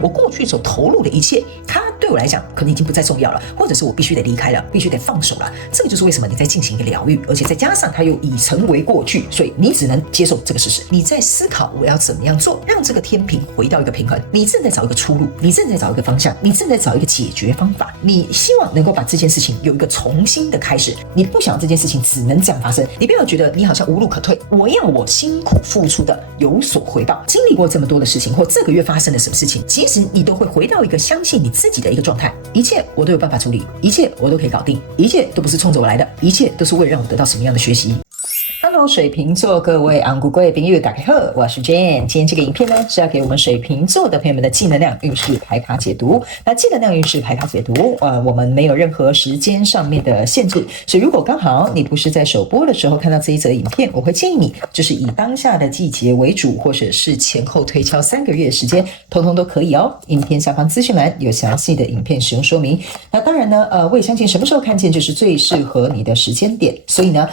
我过去所投入的一切，它对我来讲可能已经不再重要了，或者是我必须得离开了，必须得放手了。这个就是为什么你在进行一个疗愈，而且再加上它又已成为过去，所以你只能接受这个事实。你在思考我要怎么样做，让这个天平回到一个平衡。你正在找一个出路，你正在找一个方向，你正在找一个解决方法。你希望能够把这件事情有一个重新的开始。你不想这件事情只能这样发生，你不要觉得你好像无路可退。我要我辛苦付出的有所回报。经历过这么多的事情，或这个月发生了什么事情，其实你都会回到一个相信你自己的一个状态。一切我都有办法处理，一切我都可以搞定，一切都不是冲着我来的，一切都是为了让我得到什么样的学习。Hello， 水瓶座各位昂古贵朋友大家好，我是 Jane。今天这个影片呢是要给我们水瓶座的朋友们的正能量运势牌卡解读。那正能量运势牌卡解读，我们没有任何时间上面的限制，所以如果刚好你不是在首播的时候看到这一则影片，我会建议你就是以当下的季节为主，或者是前后推敲3个月的时间，通通都可以哦。影片下方资讯栏有详细的影片使用说明。那当然呢，我也相信什么时候看见就是最适合你的时间点。所以呢，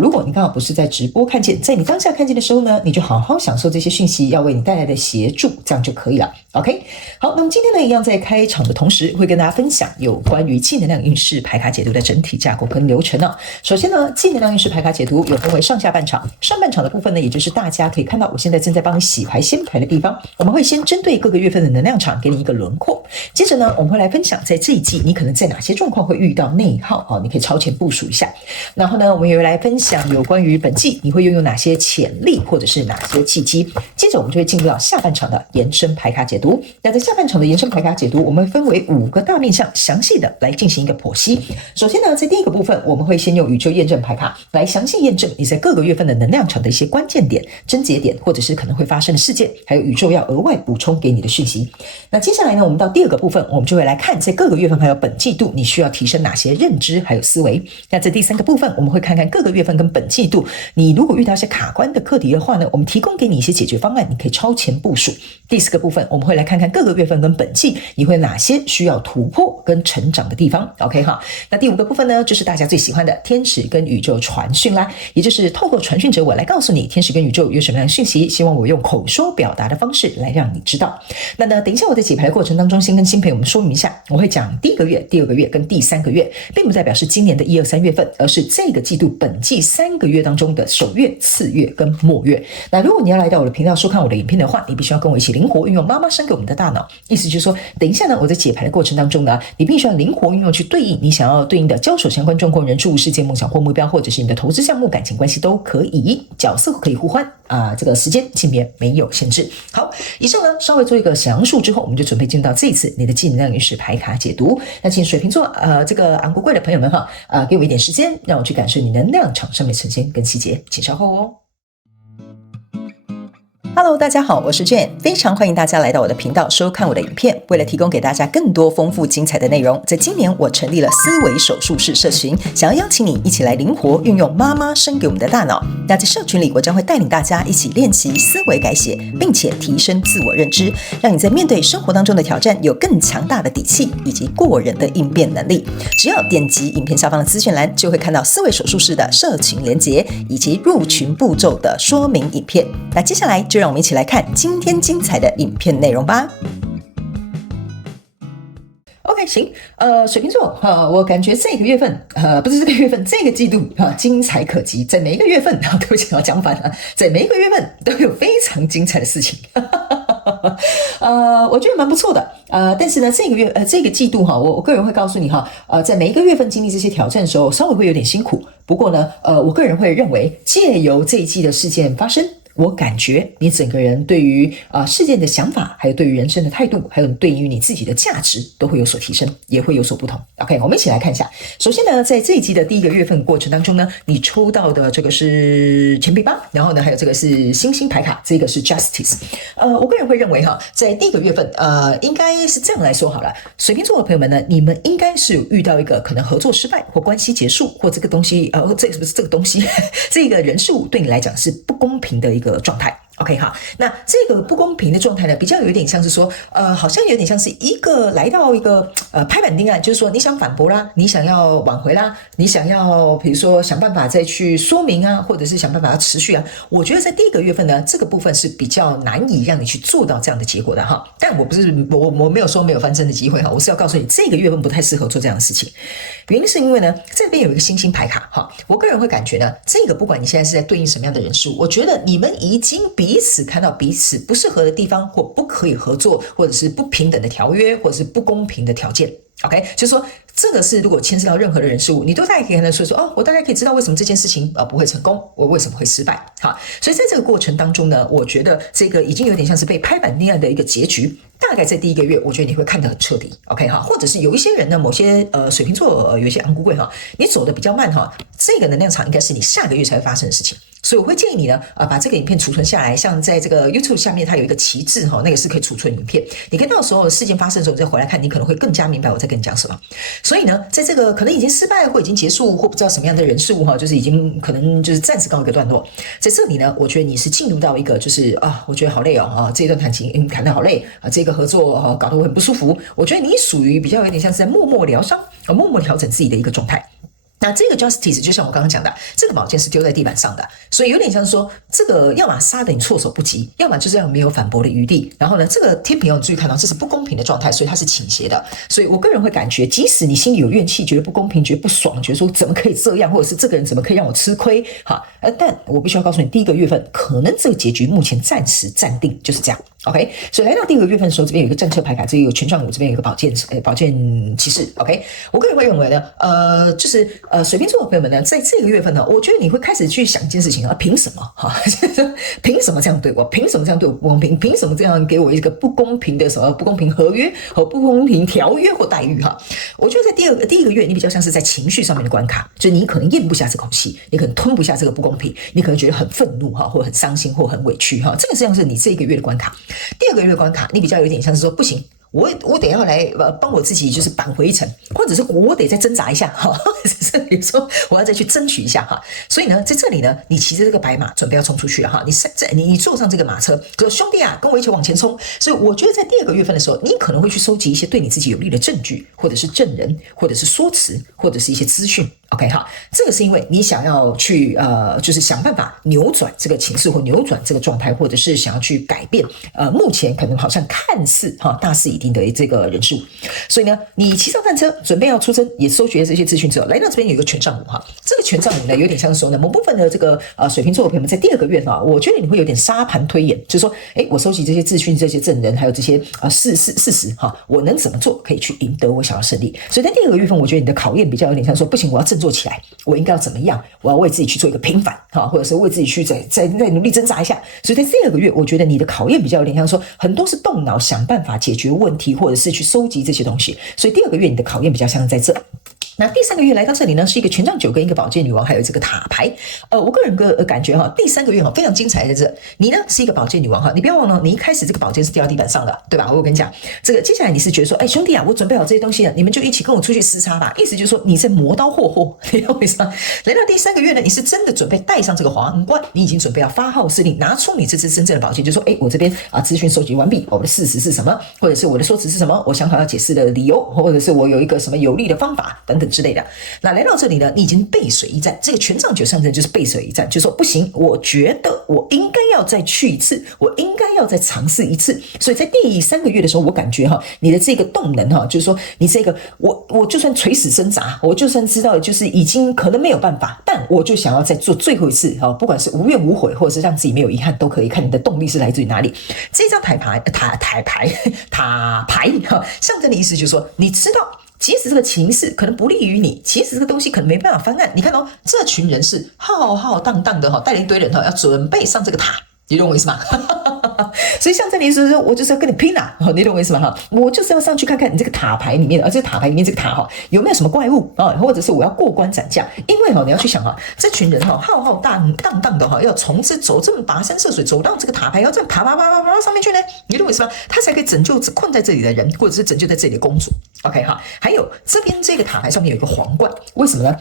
如果你刚好不是在直播看见，在你当下看见的时候呢，你就好好享受这些讯息要为你带来的协助，这样就可以了。OK， 好，那么今天呢，一样在开场的同时，会跟大家分享有关于正能量运势牌卡解读的整体架构跟流程哦。首先呢，正能量运势牌卡解读有分为上下半场，上半场的部分呢，也就是大家可以看到我现在正在帮你洗牌掀牌的地方，我们会先针对各个月份的能量场给你一个轮廓，接着呢，我们会来分享在这一季你可能在哪些状况会遇到内耗，你可以超前部署一下。然后呢，我们也会来分享有关于本季你会拥有哪些潜力或者是哪些契机。接着我们就会进入到下半场的延伸牌卡解读。那在下半场的延伸牌卡解读，我们分为5个大面向，详细的来进行一个剖析。首先呢，在第一个部分，我们会先用宇宙验证牌卡来详细验证你在各个月份的能量场的一些关键点、症结点，或者是可能会发生的事件，还有宇宙要额外补充给你的讯息。那接下来呢，我们到第2个部分，我们就会来看在各个月份还有本季度你需要提升哪些认知还有思维。那在第3个部分，我们会看看各个月份跟本季度你如果遇到一些卡关的课题的话呢，我们提供给你一些解决方案，你可以超前部署。第4个部分，我们会来看看各个月份跟本季你会哪些需要突破跟成长的地方。 OK 哈，那第5个部分呢，就是大家最喜欢的天使跟宇宙传讯啦，也就是透过传讯者我来告诉你天使跟宇宙有什么样的讯息，希望我用口说表达的方式来让你知道。那呢，等一下我在解牌的过程当中，先跟新朋友们说明一下，我会讲第1个月、第2个月跟第3个月，并不代表是今年的1、2、3月份，而是这个季度本季3个月当中的首月、次月跟末月。那如果你要来到我的频道收看我的影片的话，你必须要跟我一起灵活运用妈妈生给我们的大脑。意思就是说，等一下呢，我在解牌的过程当中呢，你必须要灵活运用去对应你想要对应的交手相关状况、人事物、事件、梦想或目标，或者是你的投资项目、感情关系都可以，角色可以互换这个时间性别没有限制。好，以上呢稍微做一个详述之后，我们就准备进入到这一次你的正能量运势牌卡解读。那请水瓶座这个昂贵的朋友们给我一点时间，让我去感受你能量场上面呈现跟细节，请稍后哦。Hello， 大家好，我是 Jane， 非常欢迎大家来到我的频道收看我的影片。为了提供给大家更多丰富精彩的内容，在今年我成立了思维手术室社群，想要邀请你一起来灵活运用妈妈生给我们的大脑。那在社群里，我将会带领大家一起练习思维改写，并且提升自我认知，让你在面对生活当中的挑战有更强大的底气以及过人的应变能力。只要点击影片下方的资讯栏，就会看到思维手术室的社群连结以及入群步骤的说明影片。那接下来就让我们一起来看今天精彩的影片内容吧。OK， 行，水瓶座我感觉这个月份不是这个月份，这个季度精彩可期，在每一个月份对不起，我讲反了，在每一个月份都有非常精彩的事情。我觉得蛮不错的但是呢，这个季度我个人会告诉你在每一个月份经历这些挑战的时候，稍微会有点辛苦。不过呢，我个人会认为，借由这一季的事件发生，我感觉你整个人对于事件的想法，还有对于人生的态度，还有对于你自己的价值都会有所提升，也会有所不同。OK， 我们一起来看一下。首先呢，在这一季的第1个月份过程当中呢，你抽到的这个是钱币8，然后呢还有这个是星星牌卡，这个是 Justice。我个人会认为在第1个月份应该是这样来说好了，水瓶座的朋友们呢，你们应该是有遇到一个可能合作失败或关系结束，或这个东西这个东西这个人事物对你来讲是不公平的一个状态。OK 好，那这个不公平的状态呢，比较有点像是说，好像有点像是一个来到一个拍板定案，就是说你想反驳啦，你想要挽回啦，你想要比如说想办法再去说明啊，或者是想办法要持续啊。我觉得在第一个月份呢，这个部分是比较难以让你去做到这样的结果的哈。但我不是我没有说没有翻身的机会哈，我是要告诉你这个月份不太适合做这样的事情，原因是因为呢这边有一个星星牌卡哈，我个人会感觉呢，这个不管你现在是在对应什么样的人数，我觉得你们已经彼此看到彼此不适合的地方，或不可以合作，或者是不平等的条约，或者是不公平的条件。OK， 就是说这个是如果牵涉到任何的人事物，你都大概可以跟他说哦，我大概可以知道为什么这件事情不会成功，我为什么会失败。好，所以在这个过程当中呢，我觉得这个已经有点像是被拍板那样的一个结局。大概在第一个月，我觉得你会看得很彻底 ，OK 哈，或者是有一些人呢，某些水瓶座有一些昂咕贵哈，你走的比较慢哈，这个能量场应该是你下个月才会发生的事情。所以我会建议你呢，把这个影片储存下来，像在这个 YouTube 下面它有一个旗帜哈，那个是可以储存影片，你可以到时候事件发生的时候再回来看，你可能会更加明白我在跟你讲什么。所以呢，在这个可能已经失败或已经结束或不知道什么样的人事物哈，就是已经可能就是暂时告一个段落，在这里呢，我觉得你是进入到一个就是我觉得好累哦这一段谈情谈得好累这个合作搞得我很不舒服，我觉得你属于比较有点像是在默默疗伤默默调整自己的一个状态。那这个 justice 就像我刚刚讲的，这个宝剑是丢在地板上的，所以有点像说，这个要么杀得你措手不及，要么就是让没有反驳的余地。然后呢，这个天平你注意看到，这是不公平的状态，所以它是倾斜的。所以我个人会感觉，即使你心里有怨气，觉得不公平，觉得不爽，觉得说怎么可以这样，或者是这个人怎么可以让我吃亏，但我必须要告诉你，第一个月份可能这个结局目前暂时暂定就是这样。OK， 所以来到第二个月份的时候，这边有一个战车牌卡，这里有权杖五，这边有一个宝剑骑士。OK， 我个人会认为呢，就是水瓶座的朋友们呢，在这个月份呢，我觉得你会开始去想一件事情凭什么凭什么这样对我？凭什么这样对我不公平？凭什么这样给我一个不公平的什么不公平合约和不公平条约或待遇我觉得在第一个月，你比较像是在情绪上面的关卡，就你可能咽不下这口气，你可能吞不下这个不公平，你可能觉得很愤怒或很伤心或很委屈这个实际上是你这个月的关卡。第二个月关卡，你比较有点像是说不行，我得要来帮我自己就是扳回一城，或者是我得再挣扎一下或者是比如说我要再去争取一下所以呢，在这里呢，你骑着这个白马准备要冲出去了你坐上这个马车，说兄弟啊，跟我一起往前冲。所以我觉得在第二个月份的时候，你可能会去收集一些对你自己有利的证据，或者是证人，或者是说辞，或者是一些资讯。OK 这个是因为你想要去就是想办法扭转这个情势或扭转这个状态，或者是想要去改变目前可能好像看似大势已定的这个人数。所以呢，你骑上战车准备要出征，也收集了这些资讯之后，来到这边有一个权杖五这个权杖五呢，有点像是说呢，某部分的这个水瓶座的朋友们在第二个月我觉得你会有点沙盘推演，就是说我收集这些资讯、这些证人，还有这些事实我能怎么做可以去赢得我想要胜利。所以在第二个月份，我觉得你的考验比较有点像说，不行，我要振作起来，我应该要怎么样？我要为自己去做一个平反或者是为自己去再努力挣扎一下。所以在第二个月，我觉得你的考验比较有点像说，很多是动脑想办法解决问题，或者是去收集这些东西。所以第二个月你的考验比较像在这。那第三个月来到这里呢，是一个权杖九跟一个宝剑女王，还有这个塔牌。我个人感觉第三个月非常精彩在这。你呢是一个宝剑女王你不要忘了，你一开始这个宝剑是掉到地板上的，对吧？我跟你讲，这个接下来你是觉得说，兄弟啊，我准备好这些东西了，你们就一起跟我出去厮杀吧。意思就是说你在磨刀霍霍，你懂我意思吗？来到第三个月呢，你是真的准备戴上这个皇冠，你已经准备要发号施令，拿出你这支真正的宝剑，就说，我这边资讯收集完毕，我的事实是什么，或者是我的说辞是什么，我想好要解释的理由，或者是我有一个什么有利的方法等等之类的。那来到这里呢，你已经背水一战，这个权杖九象征就是背水一战，就说不行，我觉得我应该要再去一次，我应该要再尝试一次。所以在第三个月的时候，我感觉你的这个动能就是说你这个我就算垂死挣扎，我就算知道就是已经可能没有办法，但我就想要再做最后一次不管是无怨无悔，或者是让自己没有遗憾，都可以。看你的动力是来自于哪里。这张塔牌象征的意思就是说，你知道即使这个情势可能不利于你，即使这个东西可能没办法翻案，你看这群人是浩浩荡荡的带了一堆人要准备上这个塔，你懂我意思吗？所以象征的意思是说，我就是要跟你拼啦，你懂我意思吗？我就是要上去看看你这个塔牌里面，这个塔牌里面这个塔有没有什么怪物或者是我要过关斩将。因为你要去想这群人浩浩荡荡的要从走这么跋山涉水走到这个塔牌，要这样爬到上面去呢，你懂我意思吗？他才可以拯救困在这里的人，或者是拯救在这里的公主。OK 还有这边这个塔牌上面有一个皇冠，为什么呢？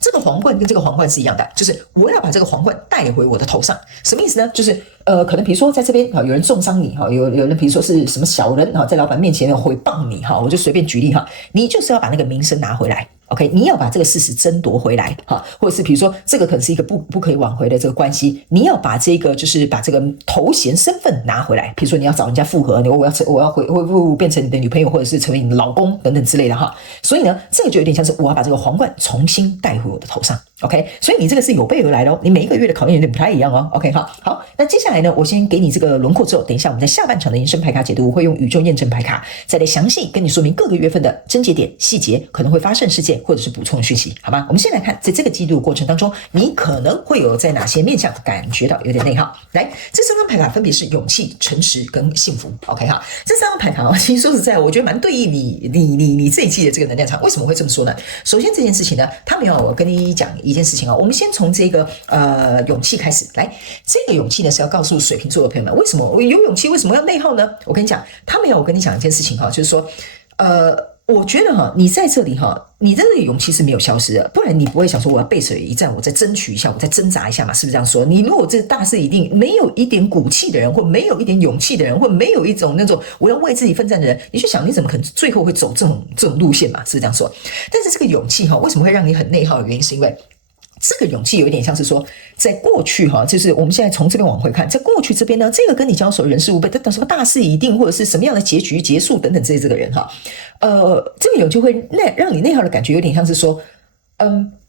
这个皇冠跟这个皇冠是一样的，就是我要把这个皇冠带回我的头上。什么意思呢？就是可能比如说在这边有人重伤你有人比如说是什么小人在老板面前诽谤你我就随便举例你就是要把那个名声拿回来。OK， 你要把这个事实争夺回来或者是比如说这个可能是一个不可以挽回的这个关系，你要把这个就是把这个头衔身份拿回来。比如说你要找人家复合，我要恢复变成你的女朋友，或者是成为你的老公等等之类的所以呢，这个就有点像是我要把这个皇冠重新戴回我的头上。OK， 所以你这个是有备而来的你每一个月的考验有点不太一样OK， 好，那接下来呢，我先给你这个轮廓之后，等一下我们在下半场的延伸牌卡解读，我会用宇宙验证牌卡再来详细跟你说明各个月份的症结点、细节可能会发生事件，或者是补充的讯息，好吗？我们先来看，在这个季度过程当中，你可能会有在哪些面向感觉到有点内耗。来，这3张牌卡分别是勇气、诚实跟幸福。OK 这3张牌卡其实说实在，我觉得蛮对应你这一季的这个能量场。为什么会这么说呢？首先这件事情呢，他们要我跟你讲一件事情我们先从这个勇气开始。来，这个勇气呢是要告诉水瓶座的朋友们，为什么我有勇气，为什么要内耗呢？我跟你讲，他们要我跟你讲一件事情就是说我觉得你在这里你这个勇气是没有消失的，不然你不会想说我要背水一战，我再争取一下，我再挣扎一下嘛，是不是这样说？你如果这大势已定，没有一点骨气的人，或没有一点勇气的人，或没有一种那种我要为自己奋战的人，你去想你怎么可能最后会走这种路线嘛，是不是这样说？但是这个勇气为什么会让你很内耗的原因，是因为这个勇气有一点像是说，在过去就是我们现在从这边往回看，在过去这边呢，这个跟你交手的人事物被等什么大势已定，或者是什么样的结局结束等等这个人这个勇气会让你内耗的感觉有点像是说，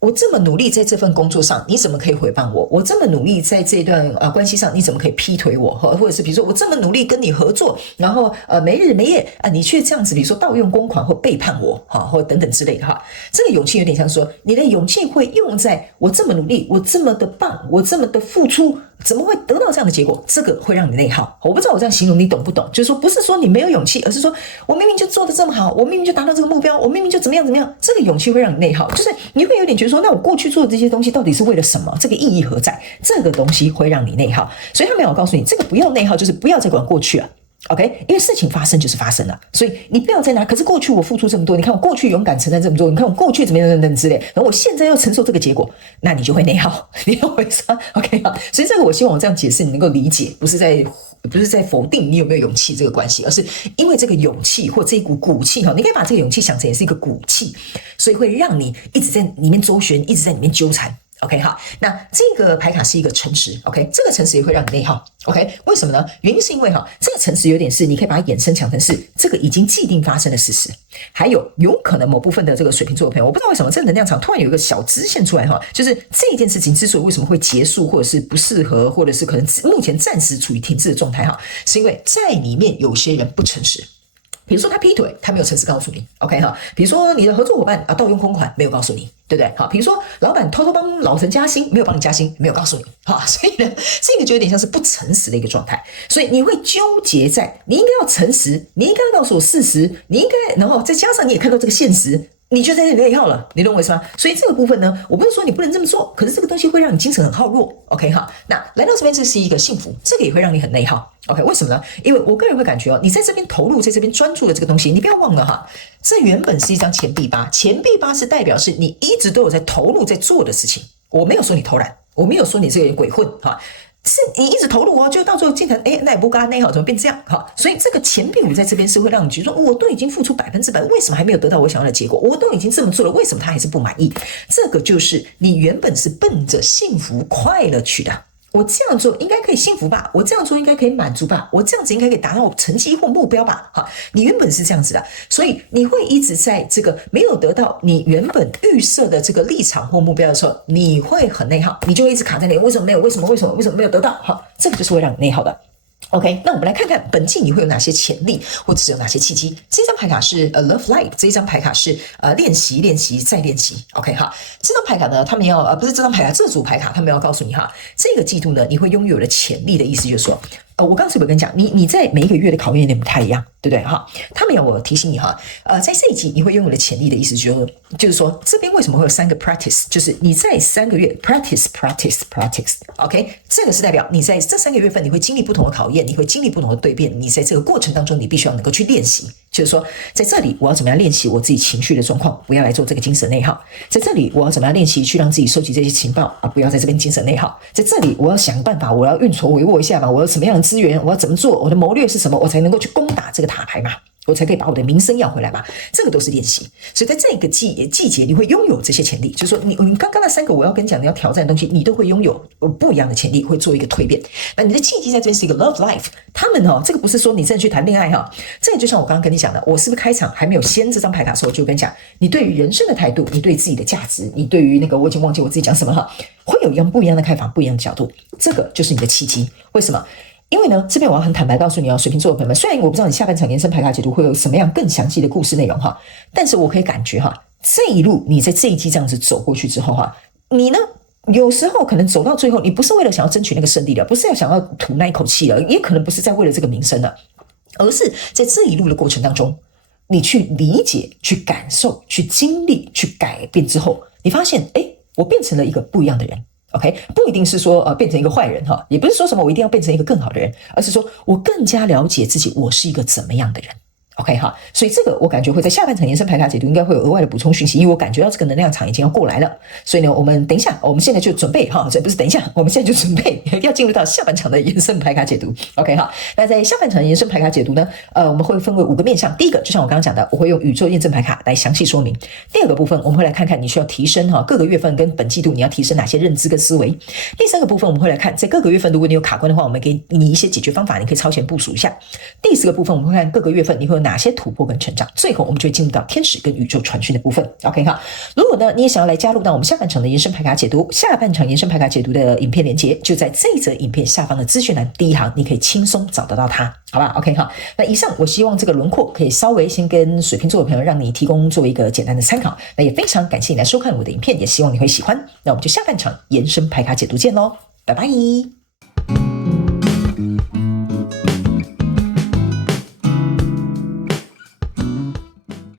我这么努力在这份工作上，你怎么可以诽谤我？我这么努力在这段关系上，你怎么可以劈腿我？或者是比如说我这么努力跟你合作，然后没日没夜你却这样子，比如说盗用公款或背叛我或等等之类的这个勇气有点像说，你的勇气会用在我这么努力，我这么的棒，我这么的付出，怎么会得到这样的结果？这个会让你内耗。我不知道我这样形容你懂不懂？就是说不是说你没有勇气，而是说我明明就做得这么好，我明明就达到这个目标，我明明就怎么样，这个勇气会让你内耗，就是你会有点觉得说，那我过去做的这些东西到底是为了什么？这个意义何在？这个东西会让你内耗。所以他们要告诉你，这个不要内耗，就是不要再管过去了。OK， 因为事情发生就是发生了，所以你不要再拿。可是过去我付出这么多，你看我过去勇敢承担这么多，你看我过去怎么样等等之类，然后我现在要承受这个结果，那你就会内耗，你懂我意思吗 ？OK 所以这个我希望我这样解释你能够理解，不是在否定你有没有勇气这个关系，而是因为这个勇气或这一股骨气你可以把这个勇气想成也是一个骨气，所以会让你一直在里面周旋，一直在里面纠缠。OK 那这个牌卡是一个诚实 ，OK， 这个诚实也会让你内耗 ，OK， 为什么呢？原因是因为这个诚实有点是你可以把它衍生讲成是这个已经既定发生的事实，还有可能某部分的这个水瓶座的朋友，我不知道为什么这个能量场突然有一个小支线出来就是这件事情之所以为什么会结束，或者是不适合，或者是可能目前暂时处于停滞的状态是因为在里面有些人不诚实。比如说他劈腿，他没有诚实告诉你 ，OK 比如说你的合作伙伴盗用公款，没有告诉你，对不对？比如说老板偷偷帮老陈加薪，没有帮你加薪，没有告诉你，所以呢，这个就有点像是不诚实的一个状态。所以你会纠结在你应该要诚实，你应该要告诉我事实，你应该，然后再加上你也看到这个现实。你就在这里内耗了，你懂我意思吗？所以这个部分呢，我不是说你不能这么做，可是这个东西会让你精神很耗弱 ，OK 那来到这边这是一个幸福，这个也会让你很内耗 ，OK？ 为什么呢？因为我个人会感觉你在这边投入，在这边专注的这个东西，你不要忘了这原本是一张钱币八，钱币八是代表是你一直都有在投入在做的事情，我没有说你偷懒，我没有说你这个人鬼混是你一直投入就到最后竟然那也不干内耗，怎么变这样所以这个钱币五在这边是会让你觉得说，我都已经付出100%，为什么还没有得到我想要的结果？我都已经这么做了，为什么他还是不满意？这个就是你原本是奔着幸福快乐去的。我这样做应该可以幸福吧，我这样做应该可以满足吧，我这样子应该可以达到成绩或目标吧你原本是这样子的，所以你会一直在这个没有得到你原本预设的这个立场或目标的时候，你会很内耗，你就会一直卡在那里，为什么没有，为什么没有得到这个就是会让你内耗的。OK， 那我们来看看本季你会有哪些潜力，或者是有哪些契机。这张牌卡是Love Life， 这一张牌卡是练习再练习。OK 这张牌卡呢，他们要不是这张牌卡，这组牌卡他们要告诉你这个季度呢，你会拥有的潜力的意思就是说。我刚才有跟你讲，你在每一个月的考验有点不太一样，对不对他们要我提醒你在这一季你会拥有的潜力的意思就是说，这边为什么会有3个 practice， 就是你在3个月 practice OK， 这个是代表你在这3个月份你会经历不同的考验，你会经历不同的蜕变，你在这个过程当中你必须要能够去练习就是说，在这里我要怎么样练习我自己情绪的状况，不要来做这个精神内耗。在这里我要怎么样练习去让自己收集这些情报啊，不要在这边精神内耗。在这里我要想办法，我要运筹帷幄一下嘛，我要什么样的资源，我要怎么做，我的谋略是什么，我才能够去攻打这个塔牌嘛。我才可以把我的名声要回来嘛，这个都是练习。所以在这个季节，你会拥有这些潜力。就是说你刚刚那3个我要跟你讲，你要挑战的东西，你都会拥有不一样的潜力，会做一个蜕变。那你的契机在这边是一个 love life， 他们这个不是说你真的去谈恋爱这个就像我刚刚跟你讲的，我是不是开场还没有掀这张牌卡的时候，我就跟你讲，你对于人生的态度，你对自己的价值，你对于那个我已经忘记我自己讲什么会有不一样的看法，不一样的角度，这个就是你的契机。为什么？因为呢，这边我要很坦白告诉你水瓶座的朋友们，虽然我不知道你下半场延伸牌卡解读会有什么样更详细的故事内容但是我可以感觉这一路你在这一季这样子走过去之后你呢有时候可能走到最后，你不是为了想要争取那个胜利了，不是要想要吐那一口气了，也可能不是在为了这个名声了，而是在这一路的过程当中，你去理解、去感受、去经历、去改变之后，你发现我变成了一个不一样的人。OK， 不一定是说变成一个坏人也不是说什么我一定要变成一个更好的人，而是说我更加了解自己，我是一个怎么样的人。OK 所以这个我感觉会在下半场延伸牌卡解读应该会有额外的补充讯息，因为我感觉到这个能量场已经要过来了。所以呢，我们等一下，我们现在就准备这不是等一下，我们现在就准备要进入到下半场的延伸牌卡解读。OK 那在下半场延伸牌卡解读呢，我们会分为5个面向。第一个就像我刚刚讲的，我会用宇宙验证牌卡来详细说明。第二个部分，我们会来看看你需要提升各个月份跟本季度你要提升哪些认知跟思维。第三个部分，我们会来看在各个月份如果你有卡关的话，我们给你一些解决方法，你可以超前部署一下。第4个部分，我们会看各个月份你会有哪些突破跟成长。最后我们就会进入到天使跟宇宙传讯的部分。 OK 如果呢你也想要来加入到我们下半场的延伸牌卡解读，下半场延伸牌卡解读的影片连结就在这一则影片下方的资讯栏第一行，你可以轻松找得到它，好吧 OK 那以上我希望这个轮廓可以稍微先跟水瓶座的朋友让你提供作为一个简单的参考。那也非常感谢你来收看我的影片，也希望你会喜欢。那我们就下半场延伸牌卡解读见咯，拜拜。